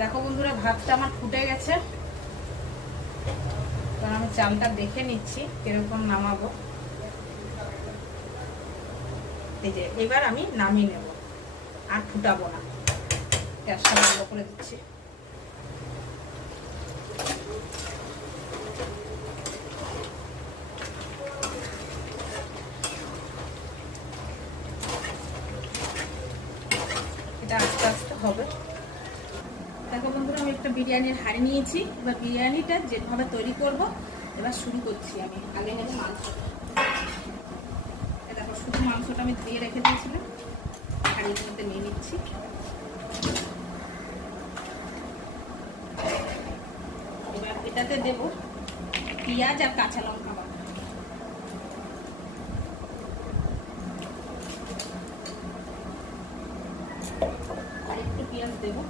দেখো বন্ধুরা, ভাতটা আমার ফুটে গেছে। কারণ আমি চালটা দেখে নিচ্ছি কিরকম নামাবো। এই যে এবার আমি নামিয়ে নেব, আর ফুটাবো না। গ্যাসটা বন্ধ করে দিচ্ছি। এটা আস্তে আস্তে হবে। দেখো বন্ধুরা, আমি একটা বিরিয়ানির হাঁড়ি নিয়েছি। এবার বিরিয়ানিটা যেভাবে তৈরি করব এবার শুরু করছি। আমি আগে নেব মাংস। দেখো, শুধু মাংসটা আমি ধুয়ে রেখে দিয়েছিলাম, হাঁড়ির মধ্যে নিয়ে নিচ্ছি। এবার এটাতে দেব পেঁয়াজ আর কাঁচা লঙ্কা বাটা। আর একটু পেঁয়াজ দেবো।